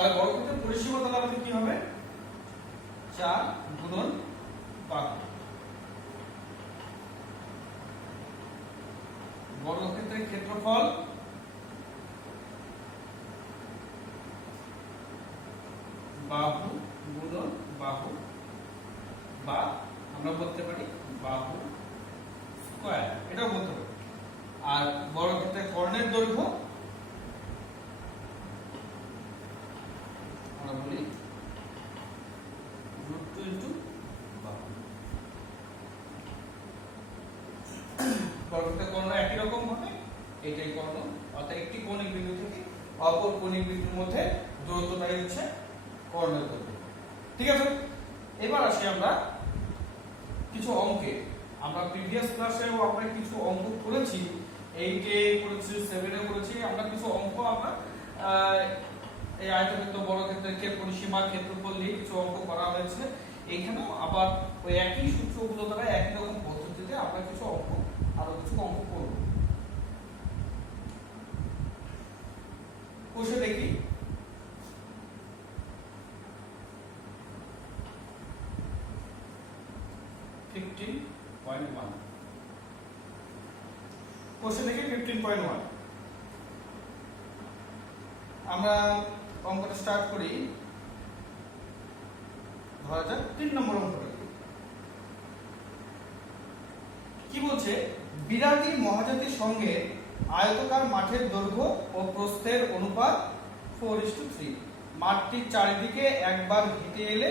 তাহলে বর্গক্ষেত্রের পরিসীমা তাহলে আমাদের কি হবে 4 গুণন বাহু। বর্গক্ষেত্রের ক্ষেত্রফল বাহু গুণন বাহু, বা আমরা বলতে পারি বাহু স্কয়ার, এটাও বলতে পারি। আর বর্গক্ষেত্রের কর্ণের দৈর্ঘ্য আমরা বলি √2 ইনটু বাহু। বর্গক্ষেত্রের কর্ণ একই রকম হবে, এইটাই কর্ণ, অর্থাৎ একটি কৌণিক বিন্দু থেকে অপর কৌণিক বিন্দুর মধ্যে দূরত্বটাই হচ্ছে কর্ণের দৈর্ঘ্য। ঠিক আছে, এবার আসি আমরা কিছু অঙ্কে। আমরা প্রিভিয়াস ক্লাসেও আমরা কিছু অঙ্ক করেছি, 8 এ করেছি, 7 এ করেছি। আমরা কিছু অঙ্ক আমরা এই আয়তক্ষেত্র বর্গক্ষেত্রের পরিসীমা ক্ষেত্রফল নিয়ে কিছু অঙ্ক করা হয়েছে। এইখানেও আবার ওই একই সূত্রগুলো দ্বারা একই রকম পদ্ধতিতে আমরা কিছু অঙ্ক আরো কিছু অঙ্ক করব। কোষে দেখি কোশ্চেন দেখি 15.1। আমরা অঙ্কটা স্টার্ট করি। ধরা যাক 3 নম্বর অঙ্কটা কি বলছে, বিরাটি মহাজাতির সঙ্গে আয়তাকার মাঠের দৈর্ঘ্য ও প্রস্থের অনুপাত 4:3। মাঠটির চারিদিকে একবার হেঁটে এলে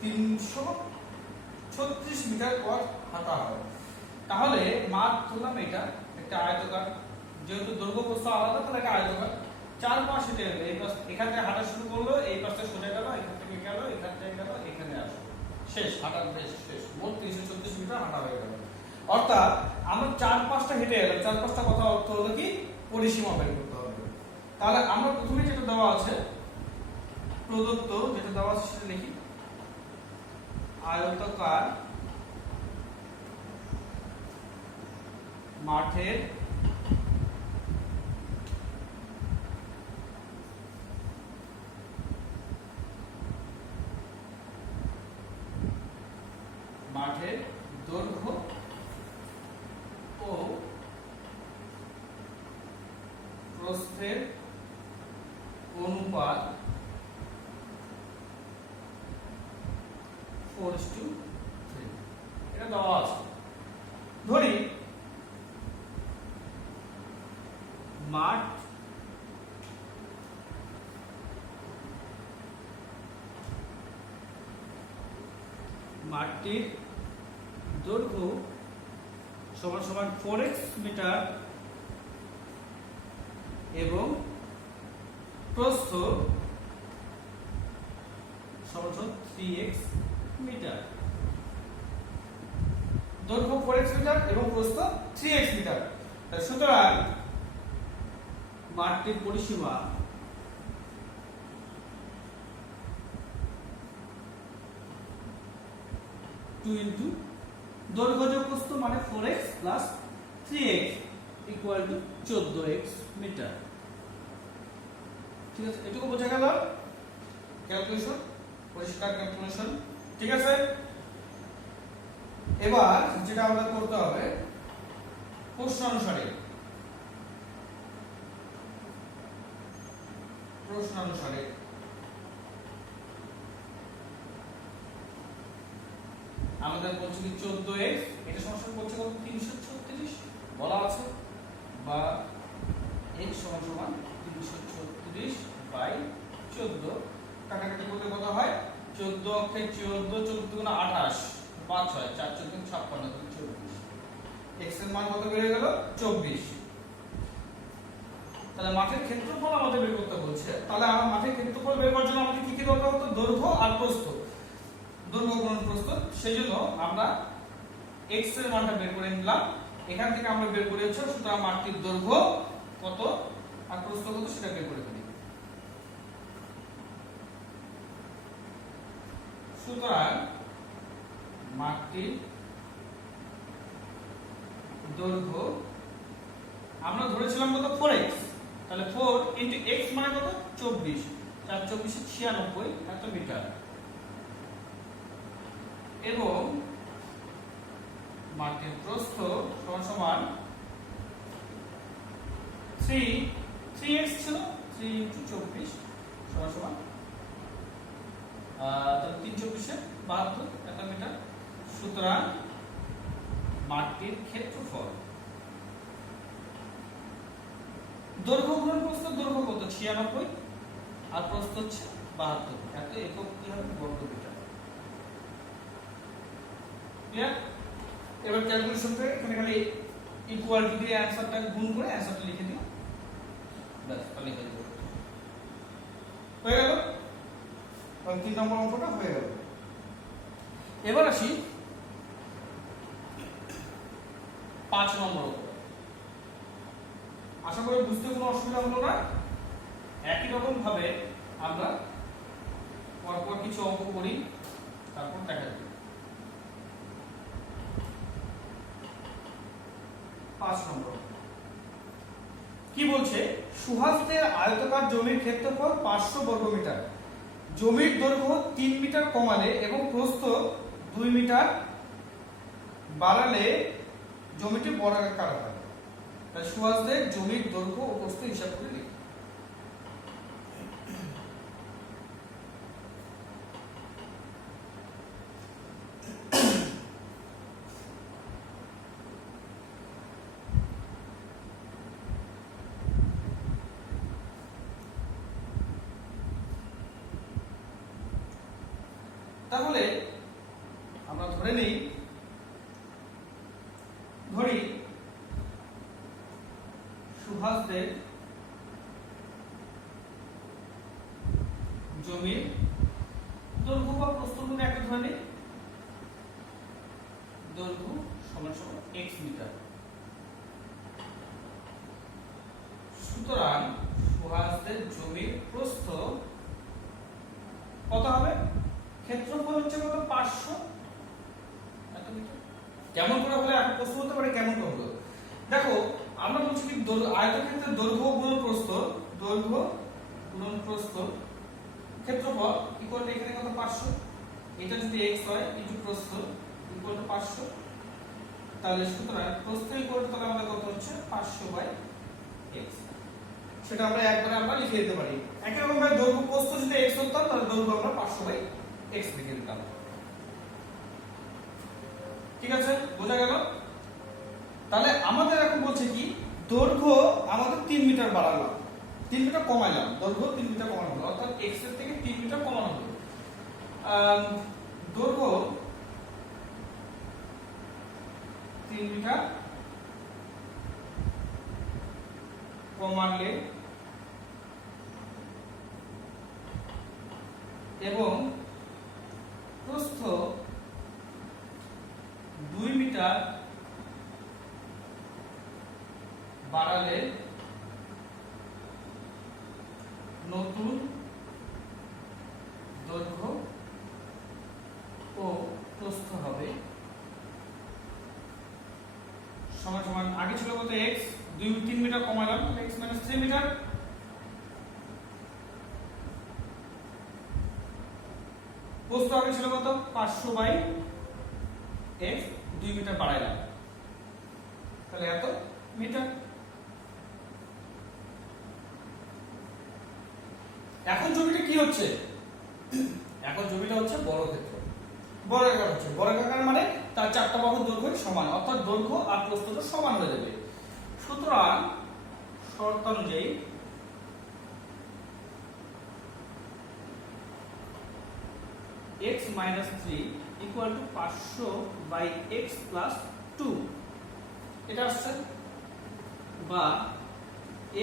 336 মিটার পথ হাঁটা হয়। তাহলে মাঠ ধরলাম এটা একটা আয়তাকার, যেহেতু দৈর্ঘ্য প্রস্থ আলাদা তাহলে একটা আয়তাকার। 4 পাশ হেঁটে এলে এই পাশ এখান থেকে হাঁটা শুরু করলো, এই পাশে সোজা গেল, এখান থেকে গেল, এখান থেকে গেল, এখানে আসলো, শেষ হাঁটার বেশ শেষ। মোট 336 মিটার হাঁটা হয়ে গেল। অর্থাৎ আমরা 4-5টা হেঁটে এলাম, 4-5টা কথা অর্থ হলো কি পরিসীমা বের করতে হবে। তাহলে আমরা প্রথমে যেটা দেওয়া আছে প্রদত্ত, যেটা দেওয়া আছে সেটা লিখি। আয়তাকার মাঠের দৈর্ঘ্য ও প্রস্থের অনুপাত 4:3 এটা দেওয়া আছে। ধরি মাঠটির দৈর্ঘ্য সমান সমান 4x মিটার এবং প্রস্থ সমান সমান 3x মিটার। দৈর্ঘ্য 4x মিটার এবং প্রস্থ 3x মিটার। সুতরাং মাঠটির পরিসীমা দৈর্ঘ্য যোগ প্রস্থ মানে 4x plus 3x equal to 14x metre. ঠিক আছে, এটুকু বোঝা গেল ক্যালকুলেশন, পরিষ্কার ক্যালকুলেশন। ঠিক আছে, এবার যেটা আমাদের করতে হবে প্রশ্ন অনুসারে আমাদের বলছে কি 14x, এটা সমান বলছে কত 336 বলা আছে, বা x সমান সমান 336 বাই 14। কাটাকাটি করলে কত হয় 14 অক্ষে 14, 14 গুণ 28, 5 হয়, 4 14 56, 24। x এর মান কত বেড়ে গেল 24। তাহলে মাঠের ক্ষেত্রফল আমাদের বের করতে বলছে। তাহলে আমরা মাঠের ক্ষেত্রফল বের করার জন্য আমাদের কি কি দরকার হতো, দৈর্ঘ্য আর প্রস্থ, দৈর্ঘ্য গুণন প্রস্থ। সেজন্য আমরা x এর মানটা বের করে নিলাম, এখান থেকে আমরা বের করেছি। সুতরাং মাঠটির দৈর্ঘ্য কত আর প্রস্থ কত সেটা বের করে ফেলি। সুতরাং মাঠটির দৈর্ঘ্য আমরা ধরেছিলাম কত 4x, তাহলে 4 x মানে কত 24। 4×4=96 এত মিটার এবং মাঠের প্রস্থ সমান 3x ছিল 3 × 24 সমান তাহলে 3×24=72 এত মিটার। সুতরাং মাঠটির ক্ষেত্রফল দৈর্ঘ্য গুণন প্রস্থ, দৈর্ঘ্য কত 96 আর প্রস্থ হচ্ছে 72, এত একক কি হবে বর্গ মিটার। ক্লিয়ার? এবার ক্যালকুলেশন করে এখানে খালি ইকুয়াল টু দিয়ে অ্যানসারটা গুণ করে অ্যানসারটা লিখে দিও, ব্যাস তাহলে হয়ে যাবে। হয়ে গেল, তাহলে 3 নম্বর অঙ্কটা হয়ে গেল। এবার আসি 5 নম্বর অঙ্ক। আশা করি বুঝতে কোনো অসুবিধা হলো না। একই রকম ভাবে আমরা পরপর কিছু অঙ্ক করি, তারপর দেখা যাবে। 5 নম্বর কি বলছে? সুহাসদের আয়তাকার জমির ক্ষেত্রফল 500 বর্গমিটার। জমির দৈর্ঘ্য 3 মিটার কমালে এবং প্রস্থ 2 মিটার বাড়ালে জমিটি বর্গাকার হয়। তাই সুহাসদের জমির দৈর্ঘ্য ও প্রস্থ হিসাব করে লিখি। তাহলে আমরা ধরি সুহাসদের জমির দৈর্ঘ্য বা প্রস্থ গুণ একটা ধরে নিই, দৈর্ঘ্য সমান x মিটার। সুতরাং সুহাসদের জমির প্রস্থ কত হবে? ক্ষেত্রফল হচ্ছে কত 500 এত মিটার। কেমন করে হলে এখন প্রশ্ন হতে পারে কেমন করে হলো? দেখো আমরা বলছি কি আয়তক্ষেত্রের দৈর্ঘ্য গুণন প্রস্থ, দৈর্ঘ্য গুণন প্রস্থ ক্ষেত্রফল ইকুয়াল টু এখানে কত 500, এটা যদি x হয় ইনটু প্রস্থ ইকুয়াল টু 500, তাহলে সুতরাং প্রস্থ ইকুয়াল টু তাহলে আমাদের কত হচ্ছে 500/x। সেটা আমরা একবারে আমরা লিখে দিতে পারি। একই রকম ভাবে দৈর্ঘ্য প্রস্থ যদি x হতো তাহলে দৈর্ঘ্য আমরা 500/x লিখে দিতাম। ঠিক আছে, বোঝা গেল? তাহলে আমাদের এখন বলছে কি দৈর্ঘ্য আমাদের 3 মিটার বাড়ালাম, 3 মিটার কমাইলাম, দৈর্ঘ্য 3 মিটার কমানো হলো, অর্থাৎ x এর থেকে 3 মিটার কমানো হলো। দৈর্ঘ্য 3 মিটার কমালে এবং প্রস্থ 2 মিটার বাড়ালে নতুন দৈর্ঘ্য ও প্রস্থ হবে সমান সমান আগে ছিল কত x, 3 মিটার কমালাম x - 3 মিটার, প্রস্থ আগে ছিল কত 500/x, 2 মিটার বাড়াইলাম, তাহলে এত মিটার। এখন জমিটা কি হচ্ছে? এখন জমিটা হচ্ছে বর্গক্ষেত্র, বর্গাকার হচ্ছে। বর্গাকার মানে তার চারটা বাহুর দৈর্ঘ্য সমান, অর্থাৎ দৈর্ঘ্য আর প্রস্থটা সমান হয়ে যাবে। সুতরাং শর্ত অনুযায়ী x - 3 ইকুয়াল টু 500/x + 2 এটা আসছে, বা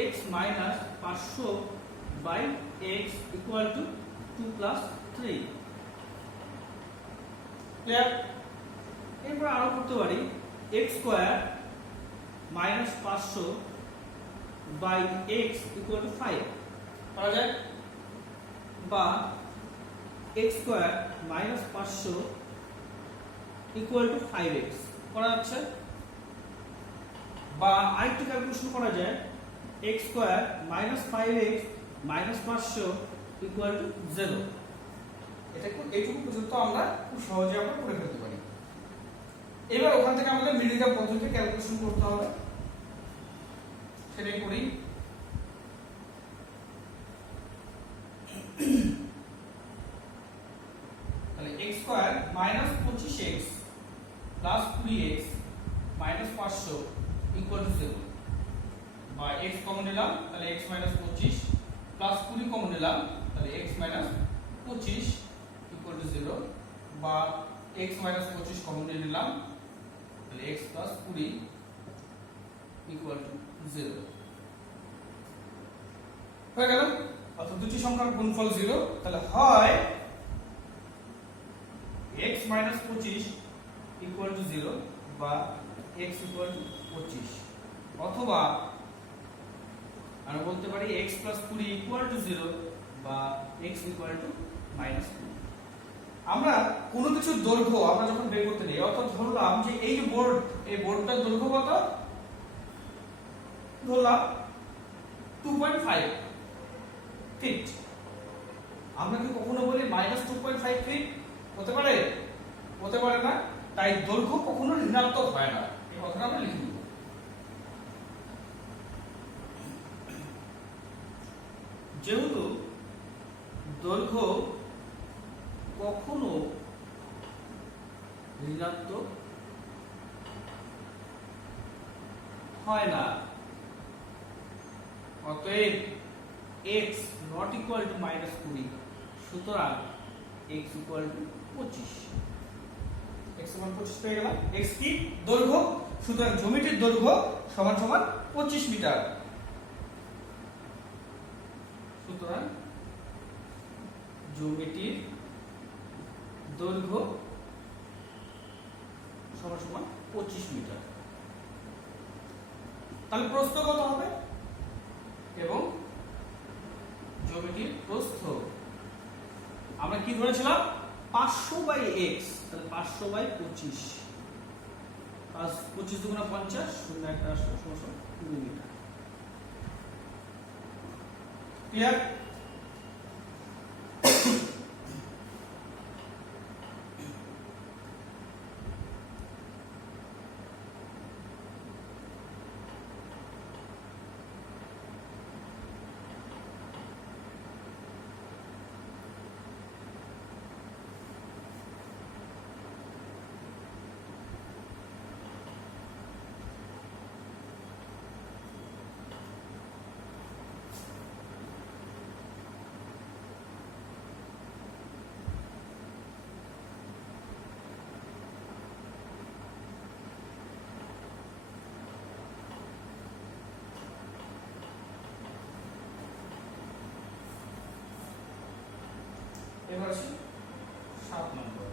x - 500/x equal to 2 + 3। Clear? এরপর আরো করতে পারি x² - 500/x ইকুয়াল টু 5 করা যায়, বা x² - 500 ইকুয়াল টু 5x করা যাচ্ছে, বা আরেকটি ক্যালকুলেশন করা যায় x² - 5x - 500 ইকুয়াল টু 0। এইটুকু পর্যন্ত আমরা খুব সহজে আমরা করে ফেলতে পারি। এবার ওখান থেকে আমাদের মিলিগ্রাম পদ্ধতিতে ক্যালকুলেশন করতে হবে, সেটাই করি। তাহলে x square minus 25x plus 20x minus 500 equal to 0, বা x কমন নিলাম তাহলে x মাইনাস 25 প্লাস 20 কমন নিলাম তাহলে x মাইনাস 25 ইকুয়াল টু 0, বা x মাইনাস 25 কমন নিলাম তাহলে x প্লাস 20 ইকুয়াল টু 0 হয়ে গেল। অর্থাৎ দুটি সংখ্যার গুণফল 0, তাহলে হয় x মাইনাস 25 ইকুয়াল টু 0 বা x ইকুয়াল টু 25, অথবা আমরা বলতে পারি x প্লাস 20 ইকুয়াল টু 0 বা x ইকুয়াল টু মাইনাস 20। আমরা কোনো কিছুর দৈর্ঘ্য আমরা যখন বের করতে যাই, অর্থাৎ ধরলাম যে এই যে বোর্ড, এই বোর্ডটার দৈর্ঘ্য কত, ধরলাম 2.5 ফিট। আমরা কি কখনো বলি মাইনাস 2.5 ফিট? হতে পারে? হতে পারে না। তাই দৈর্ঘ্য কখনো ঋণাত্মক হয় না, এই কথাটা আমরা লিখে দেব। যেহেতু দৈর্ঘ্য কখনো ঋণাত্মক হয় না, অতএব x not equal to minus 20, সুতরাং x equal to 25। x সমান 25 পেয়ে গেলাম। x কি? দৈর্ঘ্য, সুতরাং জ্যামিতির দৈর্ঘ্য সমান সমান 25 মিটার। সুতরাং জ্যামিতির দৈর্ঘ্য সমান সমান 25 মিটার। তাহলে প্রস্থ কত হবে? এবং জ্যামিতির প্রস্থ আমরা কি ধরেছিলাম? 500 বাই x, তাহলে 500 বাই 25, 25 দুগুণা 50, শূন্য একটা আসলে সমান 2 মিটার। ক্লিয়ার? এবার আসি 7 নম্বর।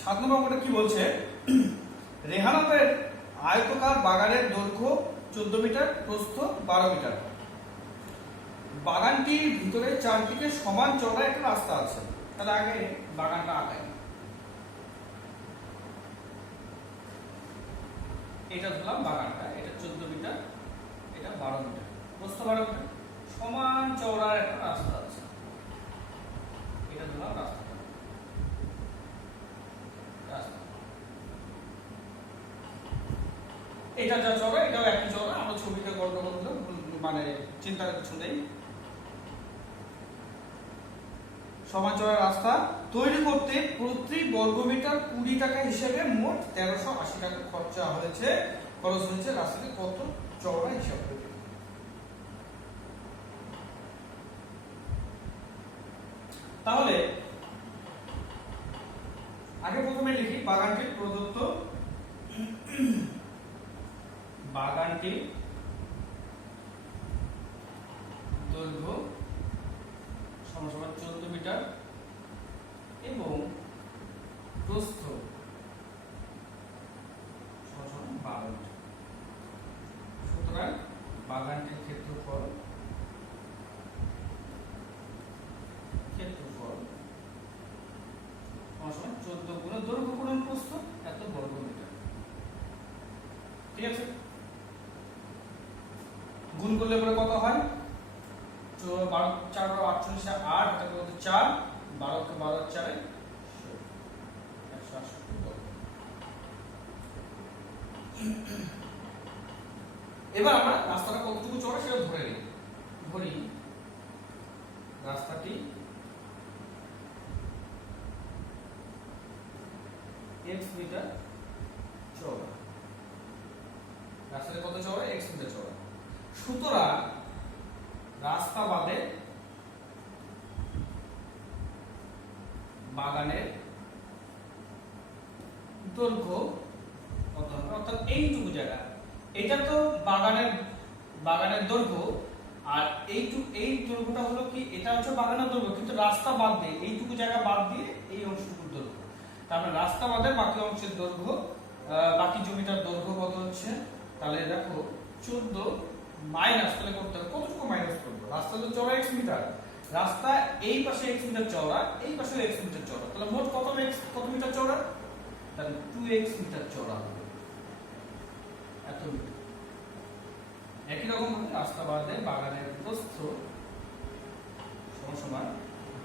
সাত নম্বরটা কি বলছে? রেহানাতের আয়তকার বাগানের দৈর্ঘ্য 14 মিটার, প্রস্থ 12 মিটার। বাগানটির ভিতরে চারদিকে সমান চওড়া একটা রাস্তা আছে। তাহলে আগে বাগানটা আঁকাই। এটা ধরলাম বাগানটা, এটা 14 মিটার, এটা 12 মিটার, প্রস্থ 12 মিটার, সমান চওড়া একটা রাস্তা আছে। এটা ধরলাম রাস্তা। এটা যা চওড়া এটাও একই চওড়া, আমরা ছবিতে গল্প করতে মানে চিন্তার কিছু নেই। সমান চওড়া রাস্তা তৈরি করতে প্রতি বর্গমিটার 20 টাকা হিসেবে মোট 1380 টাকা খরচ হয়েছে। রাস্তাটি কত চওড়া হিসাব করে। তাহলে আগে প্রথমে লিখি বাগানটির প্রদত্ত, বাগানটি দৈর্ঘ্য সমান 14 মিটার এবং প্রস্থ সমান 12 মিটার। সুতরাং বাগানটির ক্ষেত্রফল গুণ করলে পরে কত হয়? 12 4 48 8 তারপর হচ্ছে 4 12 কে 12 4 এবার আমরা রাস্তাটা কতটুকু চওড়া সেটা ধরে নিই। ধরি রাস্তাটি x মিটার চওড়া। রাস্তাটা কত চওড়া? x মিটার চওড়া। সুতরাং রাস্তা বাদে বাগানের দৈর্ঘ্য কত হবে? অর্থাৎ এইটুকু জায়গা, এটা তো বাগানের দৈর্ঘ্য, আর এই দৈর্ঘ্যটা হলো কি, এটা হচ্ছে বাগানের দৈর্ঘ্য, কিন্তু রাস্তা বাদ দিয়ে এইটুকু জায়গা বাদ দিয়ে এই অংশটুকুর দৈর্ঘ্য। তারপরে রাস্তা বাদে বাকি অংশের দৈর্ঘ্য, বাকি জমিটার দৈর্ঘ্য কত হচ্ছে? তাহলে দেখো 14 মাইনাস, তাহলে করতে হবে কতটুকু মাইনাস করব? রাস্তা তো চওড়া x মিটার, রাস্তা এই পাশে x মিটার চওড়া, এই পাশে x মিটার চওড়া, তাহলে মোট কত মিটার চওড়া? তাহলে 2x মিটার চওড়া হবে, এত মিটার। একই রকম ভাবে রাস্তা বাদে বাগানের প্রস্থ সমান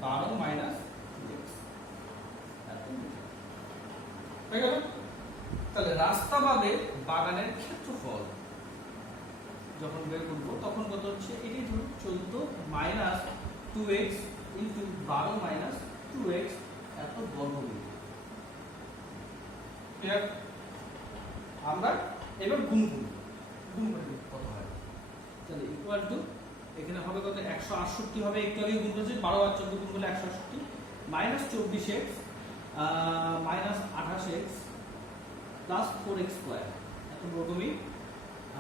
12 মাইনাস 2x, এত মিটার। হয়ে গেল? তাহলে রাস্তা বাদে বাগানের ক্ষেত্রফল যখন বের করব তখন কত হচ্ছে? এটি ধরুন 14 minus 2x into 12 minus 2x, এত বর্গমিটার। ক্লিয়ার? আমরা এবার গুণ করব, গুণ করে কত হয়? তাহলে ইকুয়াল টু, এখানে হবে কত? 168 হবে, একটু আগে গুণ করেছি, 12 আর 14 গুণ করলে 168 minus 24x minus 28x plus 4x square, এত বর্গমিটার।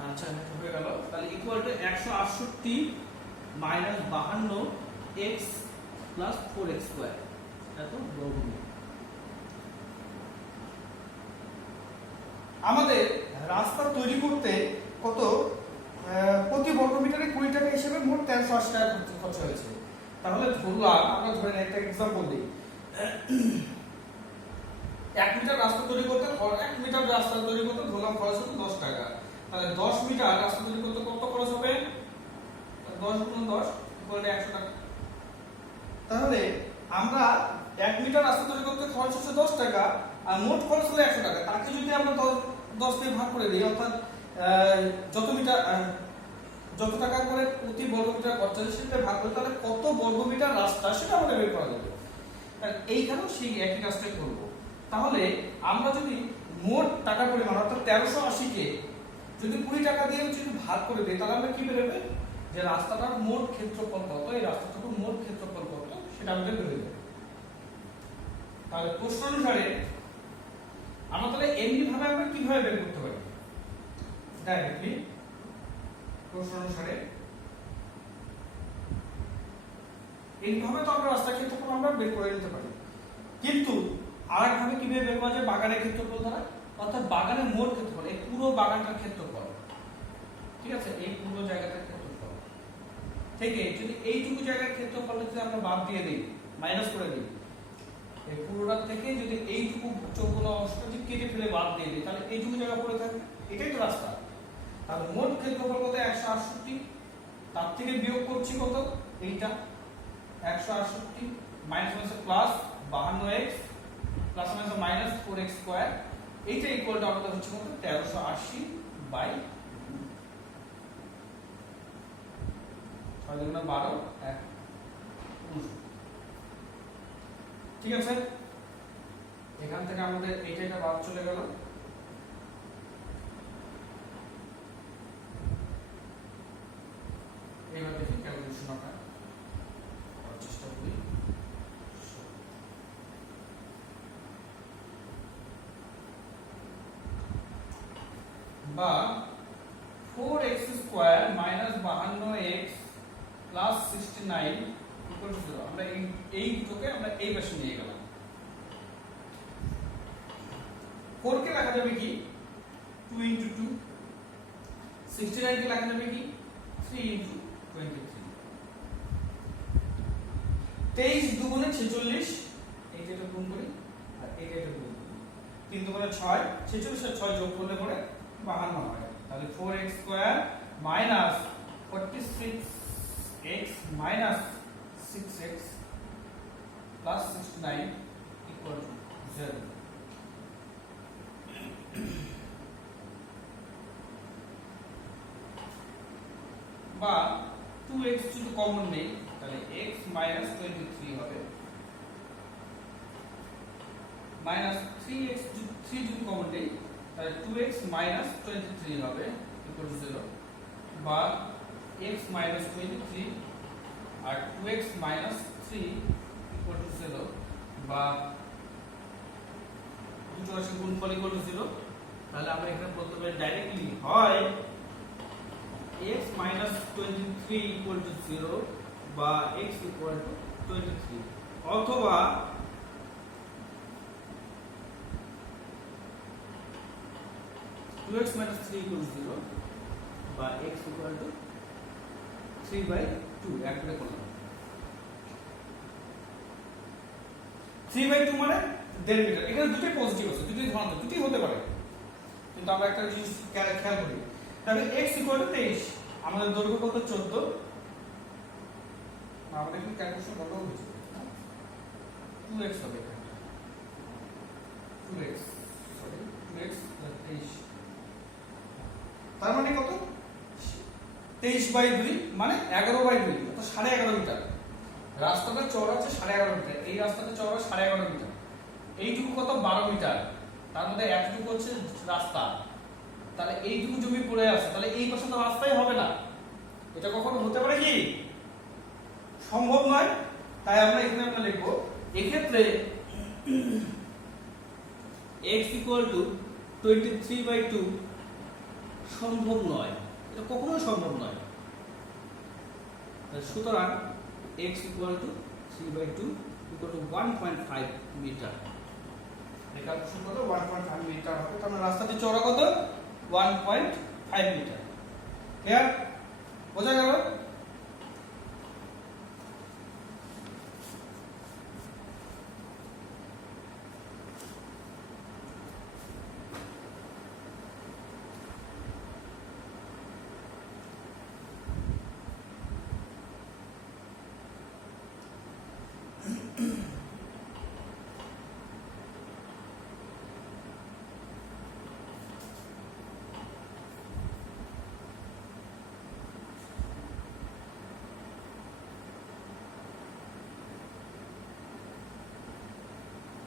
আচ্ছা হয়ে গেল। তাহলে equal to 168 minus 52x plus 4x square, এত বর্গমিটার। আমাদের রাস্তা তৈরি করতে কত, প্রতি বর্গমিটারে 20 টাকা হিসেবে মোট 1380 টাকা খরচ হয়েছে। তাহলে ধরলাম, আমরা ধরেন একটা एग्जांपल দিই, 1 মিটার রাস্তা তৈরি করতে 1 মিটার রাস্তা তৈরি করতে ধরলাম খরচ হবে 10 টাকা। তাহলে 10 মিটার রাস্তা তৈরি করতে কত খরচ হবে? 10 গুণ 10 বলে 100 টাকা। তাহলে আমরা 1 মিটার রাস্তা তৈরি করতে খরচ হচ্ছে 10 টাকা, আর মোট খরচ হলো 100 টাকা। তাকে যদি আমরা 10 দিয়ে ভাগ করে দিই, অর্থাৎ যত টাকা করে প্রতি বর্গমিটার খরচ হচ্ছে সেটা ভাগ করে, তাহলে কত বর্গমিটার রাস্তা সেটা আমাদের বের করা যাবে। তাহলে এইখানেও সেই একই কাজটাই করব। তাহলে আমরা যদি মোট টাকার পরিমাণ অর্থাৎ 1380 কে যদি 20 টাকা দিয়ে যদি ভাগ করে দিই, তাহলে আমরা কি বেরোবে? যে রাস্তাটার মোট ক্ষেত্রফল কত, এই রাস্তাটার মোট ক্ষেত্রফল কত সেটা আমাদের বের হবে। তাহলে প্রশ্ন অনুসারে আমরা তাহলে এমনি ভাবে আমরা কিভাবে বের করতে পারি? ডাইরেক্টলি প্রশ্ন অনুসারে এইভাবে তো আমরা রাস্তার ক্ষেত্রফল আমরা বের করে নিতে পারি, কিন্তু আরেকভাবে কিভাবে বের করা যায়? বাগানের ক্ষেত্রফল দ্বারা, অর্থাৎ বাগানের মোট ক্ষেত্রফল, এই পুরো বাগানটার ক্ষেত্রফল, ঠিক আছে, এই পুরো জায়গাটার ক্ষেত্রফল থেকে যদি এইটুকু জায়গার ক্ষেত্রফল যদি আমরা বাদ দিয়ে দিই, মাইনাস করে দিই, এই পুরোটা থেকে যদি এইটুকু চৌকোনা অংশটা যদি কেটে ফেলে বাদ দিয়ে দিই, তাহলে এইটুকু জায়গা পড়ে থাকবে, এটাই তো রাস্তা। তাহলে মোট ক্ষেত্রফল কত? 168, তার থেকে বিয়োগ করছি কত? এইটা 168 minus plus 52x plus minus 4x square, এইটা ইকুয়াল টু আমাদের হচ্ছে কত? 1380 বাই 6 গুণ 12 1 ঠিক আছে। এখান থেকে আমাদের এইটা বাদ চলে গেল। এবার দেখি ক্যালকুলেশন আমরা করার চেষ্টা করি। বা 4x square minus 52x plus 69 equal to 0। আমরা এই দুটোকে আমরা এই পাশে নিয়ে গেলাম। 4 কে লেখা যাবে কি 2 into 2, 69 কে লেখা যাবে কি 3 into 23। 23 দুগুণে 46, এই যেটা গুণ করি আর এইটা গুণ করি, 3 দুগুণে 6, 46 আর 6 যোগ করলে পরে 52 হয়। তাহলে 4x square minus 46x minus 6x plus 69 equal to 0. বা 2x যদি কমন নেই তাহলে x minus 23 হবে minus 3x 3 যদি কমন নেই তাহলে 2x minus 23 হবে equal to 0 বা x minus 23 R 2x minus 3 equal to 0 বা দুটো রাশির গুণফল equal to 0 তাহলে আমরা এখানে বলতে পারি ডাইরেক্টলি হয় x minus 23 equal to 0 বা x equal to 23 অথবা x minus 3 equal to 0 বা x equal to 3/2 এক করে করলাম 3/2 মানে 1.5 মিটার এখানে দুটোই পজিটিভ আছে দুটোই ধনাত্মক দুটোই হতে পারে কিন্তু আমরা একটা জিনিস খেয়াল করি তাহলে x equal to 23 আমাদের দৈর্ঘ্য কত 14 আমাদের কি ক্যালকুলেশন কত হচ্ছে 2x হবে 2x সরি 2x 23 তার মানে কত 23/2 মানে 11/2 অর্থাৎ 11.5 মিটার রাস্তাটা চওড়া আছে 11.5 মিটার এই রাস্তাটা চওড়া 11.5 মিটার এইটুকু কত 12 মিটার তার মধ্যে এতটুকু হচ্ছে রাস্তা তাহলে এইটুকু জমি পড়ে আছে তাহলে এই পাশে তো রাস্তাই হবে না এটা কখনো হতে পারে কি সম্ভব নয় তাই আমরা এখানে আমরা লিখব এই ক্ষেত্রে x = 23/2 সম্ভব নয় এটা কখনোই সম্ভব নয় সুতরাং x = 3/2 = 1.5 মিটার এটা কত 1.5 মিটার হবে তাহলে রাস্তাটি চওড়া কত 1.5 মিটার ক্লিয়ার বোঝা গেল